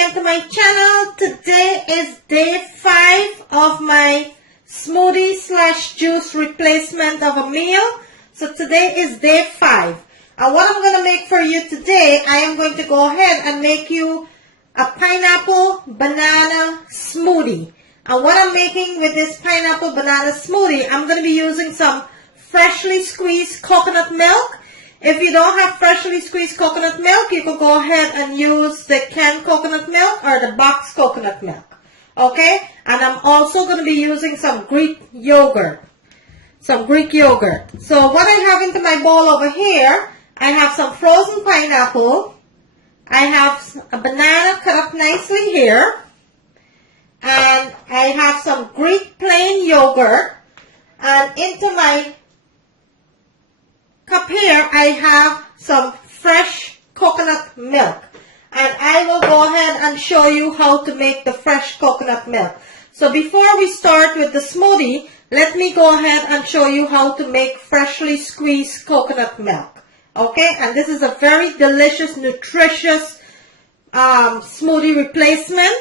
again to my channel. Today is day 5 of my smoothie slash juice replacement of a meal. So today is day 5. And what I'm going to make for you today, I am going to go ahead and make you a pineapple banana smoothie. And what I'm making with this pineapple banana smoothie, I'm going to be using some freshly squeezed coconut milk. If you don't have freshly squeezed coconut milk, you can go ahead and use the canned coconut milk or the boxed coconut milk. Okay? And I'm also going to be using some Greek yogurt. So what I have into my bowl over here, I have some frozen pineapple. I have a banana cut up nicely here. And I have some Greek plain yogurt. And into my cup here, I have some fresh coconut milk. And I will go ahead and show you how to make the fresh coconut milk. So before we start with the smoothie, let me go ahead and show you how to make freshly squeezed coconut milk. Okay, and this is a very delicious, nutritious smoothie replacement.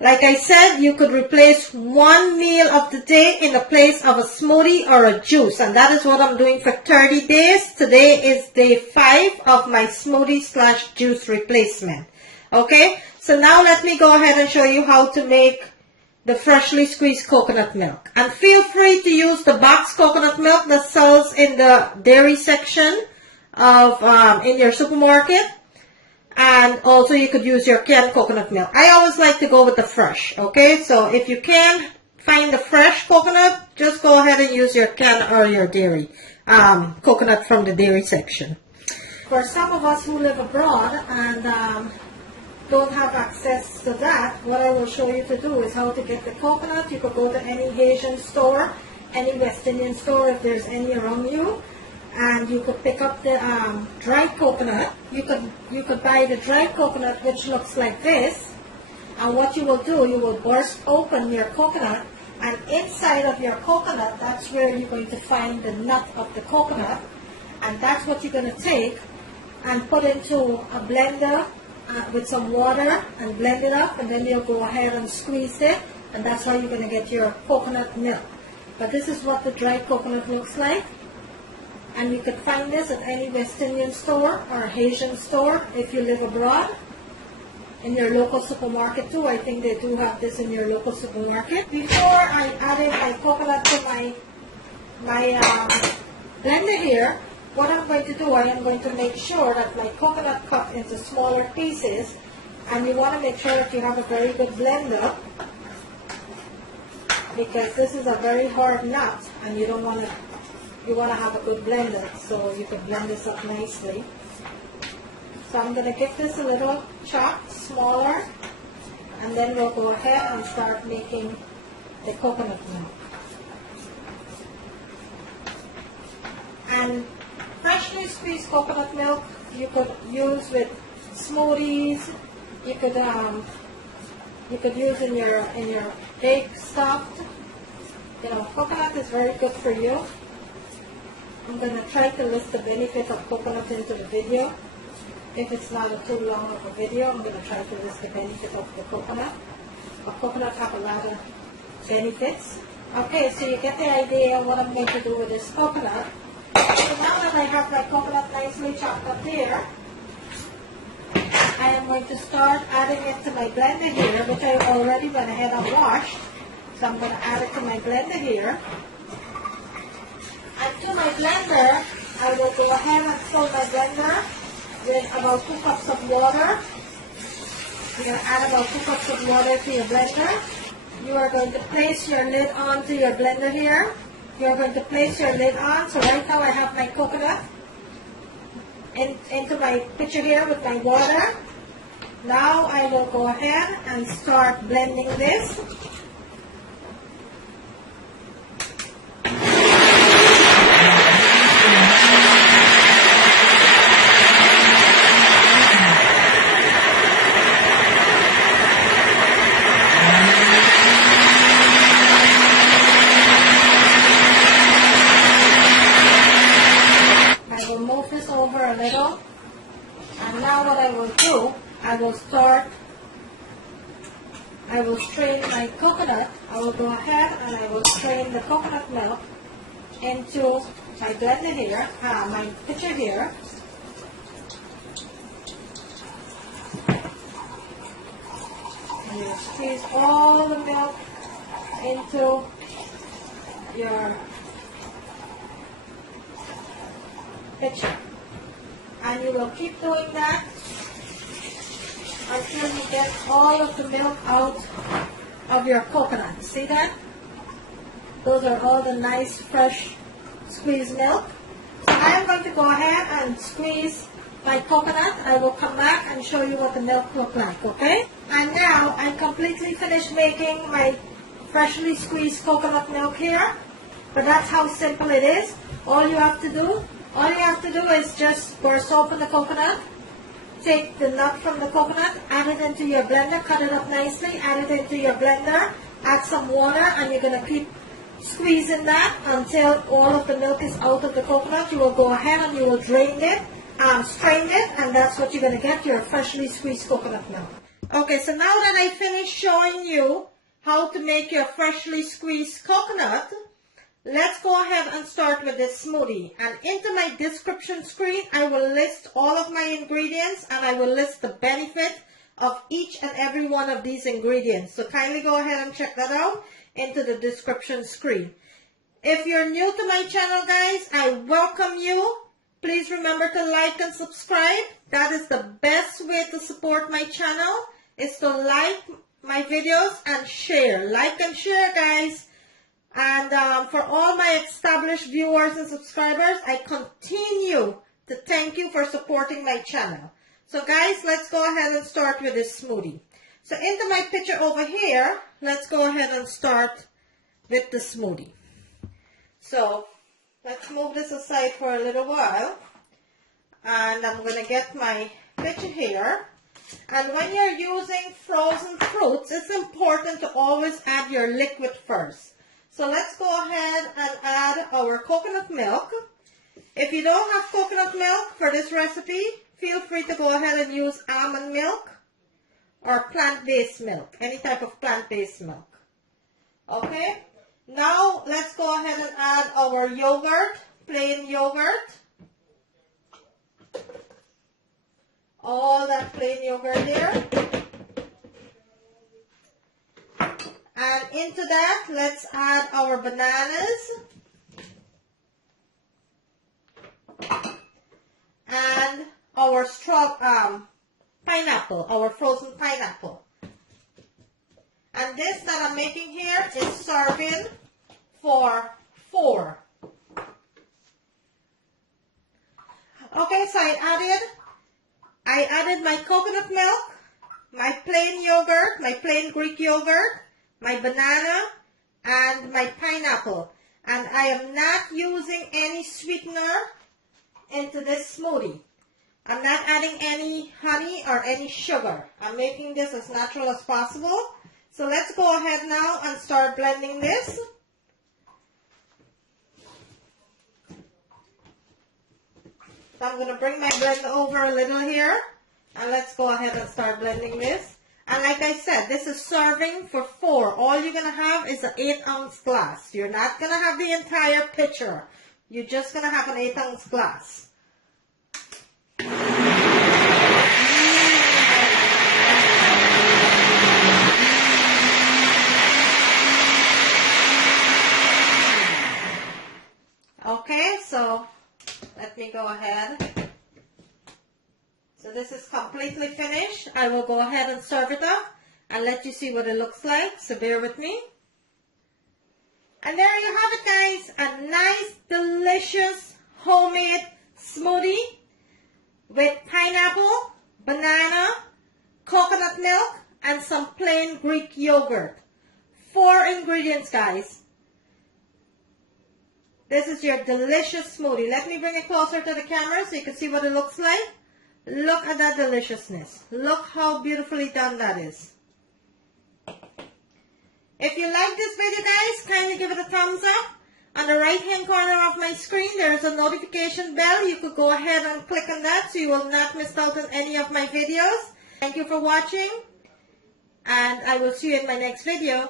Like I said, you could replace one meal of the day in the place of a smoothie or a juice. And that is what I'm doing for 30 days. Today is day 5 of my smoothie slash juice replacement. Okay, so now let me go ahead and show you how to make the freshly squeezed coconut milk. And feel free to use the boxed coconut milk that sells in the dairy section of in your supermarket. And also you could use your canned coconut milk. I always like to go with the fresh, okay? So if you can find the fresh coconut, just go ahead and use your canned or your dairy coconut from the dairy section. For some of us who live abroad and don't have access to that, what I will show you to do is how to get the coconut. You could go to any Asian store, any West Indian store if there's any around you. And you could pick up the dried coconut. You could buy the dried coconut, which looks like this. And what you will do, you will burst open your coconut, and inside of your coconut, that's where you're going to find the nut of the coconut. And that's what you're going to take and put into a blender with some water and blend it up, and then you'll go ahead and squeeze it, and that's how you're going to get your coconut milk. But this is what the dried coconut looks like. And you could find this at any West Indian store or Asian store if you live abroad. In your local supermarket too. I think they do have this in your local supermarket. Before I added my coconut to my blender here, what I'm going to do, I am going to make sure that my coconut cut into smaller pieces. And you want to make sure that you have a very good blender, because this is a very hard nut and you don't want to. You want to have a good blender, so you can blend this up nicely. So I'm going to give this a little chop, smaller, and then we'll go ahead and start making the coconut milk. And freshly squeezed coconut milk you could use with smoothies. You could use in your egg stuffed. You know, coconut is very good for you. I'm going to try to list the benefits of coconut into the video. If it's not too long of a video, I'm going to try to list the benefits of the coconut. But coconut have a lot of benefits. Okay, so you get the idea of what I'm going to do with this coconut. So now that I have my coconut nicely chopped up here, I am going to start adding it to my blender here, which I already went ahead and washed. So I'm going to add it to my blender here. And to my blender, I will go ahead and fill my blender with about 2 cups of water. You're going to add about 2 cups of water to your blender. You are going to place your lid onto your blender here. You're going to place your lid on. So right now I have my coconut into my pitcher here with my water. Now I will go ahead and start blending this. over a little. And now what I will do, I will start I will strain my coconut. I will go ahead and I will strain the coconut milk into my blender here, my pitcher here. And you squeeze all the milk into your pitcher. And you will keep doing that until you get all of the milk out of your coconut. See that? Those are all the nice fresh squeezed milk. So I am going to go ahead and squeeze my coconut. I will come back and show you what the milk looks like, okay? And now I completely finished making my freshly squeezed coconut milk here. But that's how simple it is. All you have to do is just burst open the coconut, take the nut from the coconut, add it into your blender, cut it up nicely, add it into your blender, add some water, and you're going to keep squeezing that until all of the milk is out of the coconut. You will go ahead and you will strain it, and that's what you're going to get, your freshly squeezed coconut milk. Okay, so now that I finished showing you how to make your freshly squeezed coconut, let's go ahead and start with this smoothie. And into my description screen, I will list all of my ingredients and I will list the benefit of each and every one of these ingredients. So kindly go ahead and check that out into the description screen. If you're new to my channel, guys, I welcome you. Please remember to like and subscribe. That is the best way to support my channel, is to like my videos and share. Like and share, guys. And for all my established viewers and subscribers, I continue to thank you for supporting my channel. So guys, let's go ahead and start with this smoothie. So into my pitcher over here, let's go ahead and start with the smoothie. So let's move this aside for a little while. And I'm going to get my pitcher here. And when you're using frozen fruits, it's important to always add your liquid first. So let's go ahead and add our coconut milk. If you don't have coconut milk for this recipe, feel free to go ahead and use almond milk or plant-based milk, any type of plant-based milk. Okay, now let's go ahead and add our yogurt, plain yogurt. All that plain yogurt there. And into that, let's add our bananas and our pineapple, our frozen pineapple. And this that I'm making here is serving for 4. Okay, so I added my coconut milk, my plain yogurt, my plain Greek yogurt, my banana, and my pineapple. And I am not using any sweetener into this smoothie. I'm not adding any honey or any sugar. I'm making this as natural as possible. So let's go ahead now and start blending this. So I'm going to bring my blender over a little here. And let's go ahead and start blending this. And like I said, this is serving for 4. All you're going to have is an 8-ounce glass. You're not going to have the entire pitcher. You're just going to have an 8-ounce glass. Okay, so let me go ahead. So this is completely finished. I will go ahead and serve it up and let you see what it looks like. So bear with me. And there you have it, guys. A nice, delicious, homemade smoothie with pineapple, banana, coconut milk, and some plain Greek yogurt. 4 ingredients, guys. This is your delicious smoothie. Let me bring it closer to the camera so you can see what it looks like. Look at that deliciousness. Look how beautifully done that is. If you like this video, guys, kindly give it a thumbs up. On the right hand corner of my screen, there is a notification bell. You could go ahead and click on that so you will not miss out on any of my videos. Thank you for watching. and I will see you in my next video.